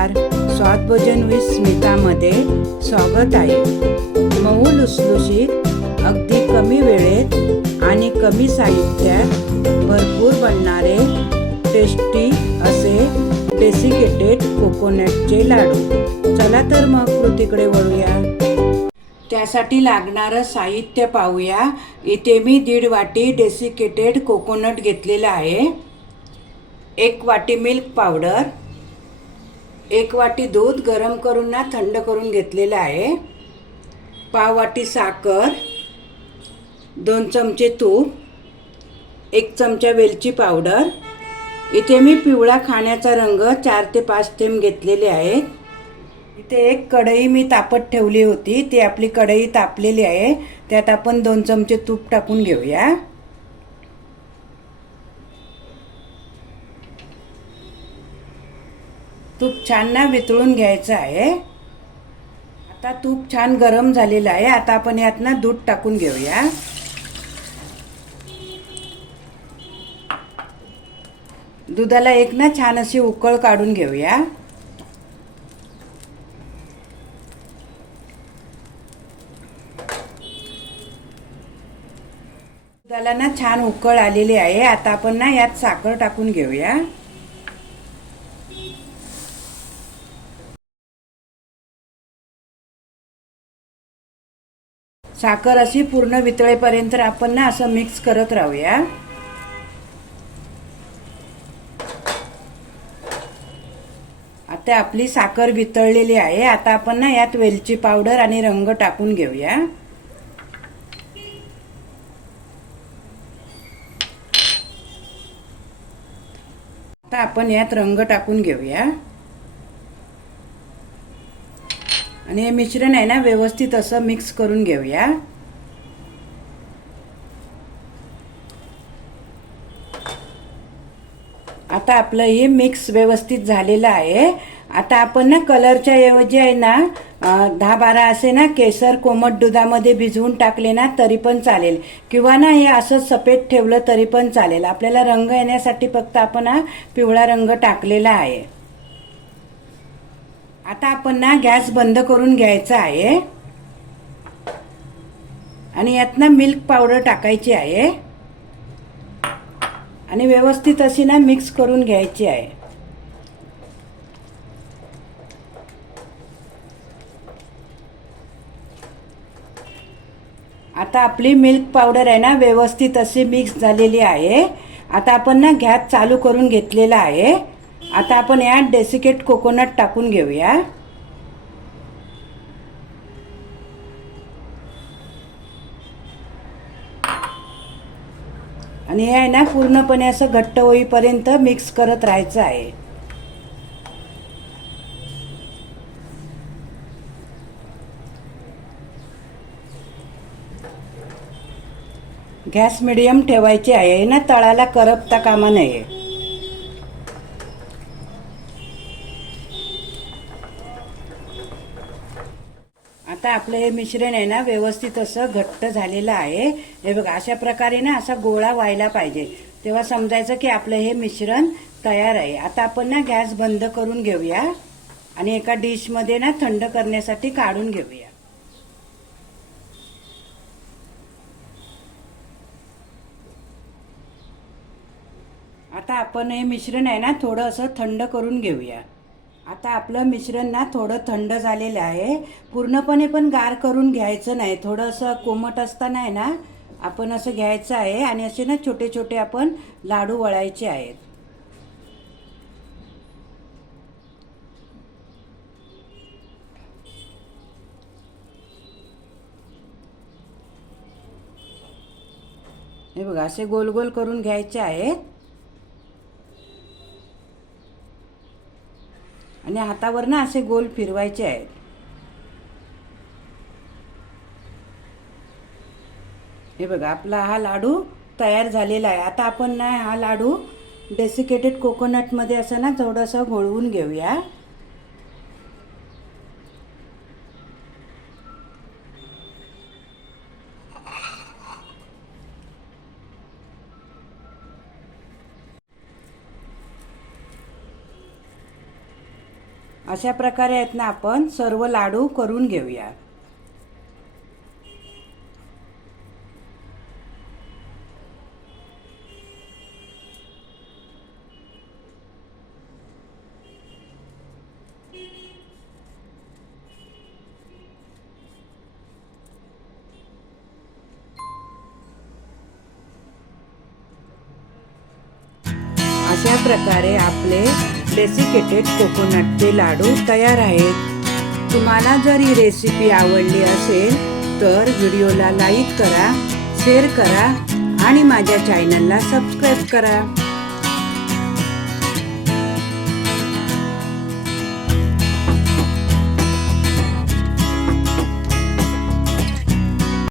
नमस्कार. स्वादभोजन विथ स्मितामध्ये स्वागत आहे. मऊ लुसलुशीत अगदी कमी वेळेत आणि कमी साहित्यात भरपूर बनणारे टेस्टी असे डेसिकेटेड कोकोनटचे लाडू. चला तर मग कृतीकडे वळूया. त्यासाठी लागणारं साहित्य पाहूया. इथे मी दीड वाटी डेसिकेटेड कोकोनट घेतलेलं आहे. एक वाटी मिल्क पावडर एक वाटी दूध गरम करून ना थंड करून घेतलेलं आहे. पाव वाटी साखर दोन चमचे तूप एक चमचा वेलची पावडर. इथे मी पिवळा खाण्याचा रंग चार ते पाच थेंब घेतलेले आहेत इथे एक कढई मी तापत ठेवली होती ती आपली कढई तापलेली आहे. त्यात आपण दोन चमचे तूप टाकून घेऊया. तूप छान ना वितळून घ्यायचं आहे. आता तूप छान गरम झालेलं आहे. आता आपण यात ना दूध टाकून घेऊया. दुधाला एक ना छान अशी उकळ काढून घेऊया. दुधाला ना छान उकळ आलेली आहे. आता आपण ना यात साखर टाकून घेऊया. साखर अशी पूर्ण वितळेपर्यंत आपण ना असं मिक्स करत राहूया. आता आपली साखर वितळलेली आहे. आता आपण ना यात वेलची पावडर आणि रंग टाकून घेऊया. आता आपण यात रंग टाकून घेऊया. आणि हे मिश्रण आहे ना व्यवस्थित असं मिक्स करून घेऊया. आता आपलं हे मिक्स व्यवस्थित झालेलं आहे. आता आपण ना कलरच्या ऐवजी आहे ना दहा बारा असे ना केसर कोमट दुधामध्ये भिजवून टाकले ना तरी पण चालेल. किंवा ना हे असं सफेद ठेवलं तरी पण चालेल. आपल्याला रंग येण्यासाठी फक्त आपण हा पिवळा रंग टाकलेला आहे. आता आपण ना गॅस बंद करून घ्यायचा आहे. आणि यात ना मिल्क पावडर टाकायची आहे. आणि व्यवस्थित अशी ना मिक्स करून घ्यायची आहे. आता आपली मिल्क पावडर आहे ना व्यवस्थित अशी मिक्स झालेली आहे. आता आपण ना गॅस चालू करून घेतलेला आहे. आता आपण यात डेसिकेट कोकोनट टाकून घेऊया. आणि हे आहे ना पूर्णपणे असं घट्ट होईपर्यंत मिक्स करत राहायचं आहे. गॅस मिडियम ठेवायची आहे. ना तळाला करपता कामा नये. आता आपलं हे मिश्रण आहे ना व्यवस्थित असं घट्ट झालेलं आहे. हे बघा अशा प्रकारे ना असा गोळा व्हायला पाहिजे. तेव्हा समजायचं की आपलं हे मिश्रण तयार आहे. आता आपण ना गॅस बंद करून घेऊया आणि एका डिशमध्ये ना थंड करण्यासाठी काढून घेऊया. आता आपण हे मिश्रण आहे ना थोडं असं थंड करून घेऊया. आता आपलं मिश्रण ना थोडं थंड झालेलं आहे. पूर्णपणे पण गार करून घ्यायचं नाही. थोडं असं कोमट असताना आहे ना आपण असं घ्यायचं आहे आणि असे ना छोटे छोटे आपण लाडू वळायचे आहेत. हे बघा असे गोल गोल करून घ्यायचे आहेत. आणि हातावर ना असे गोल फिरवायचे आहेत. हे बघा आपला हा लाडू तयार झालेला आहे. आता आपण ना हा लाडू डेसिकेटेड कोकोनटमध्ये असं ना थोडंसं घोळवून घेऊया. अशा प्रकारे आहेत ना आपण सर्व लाडू करून घेऊया. अशा प्रकारे आपले डेसिकेटेड कोकोनटचे लाडू तयार आहेत. तुम्हाला जर ही रेसिपी आवडली असेल तर व्हिडिओला लाईक करा शेअर करा आणि माझ्या चॅनलला सबस्क्राईब करा.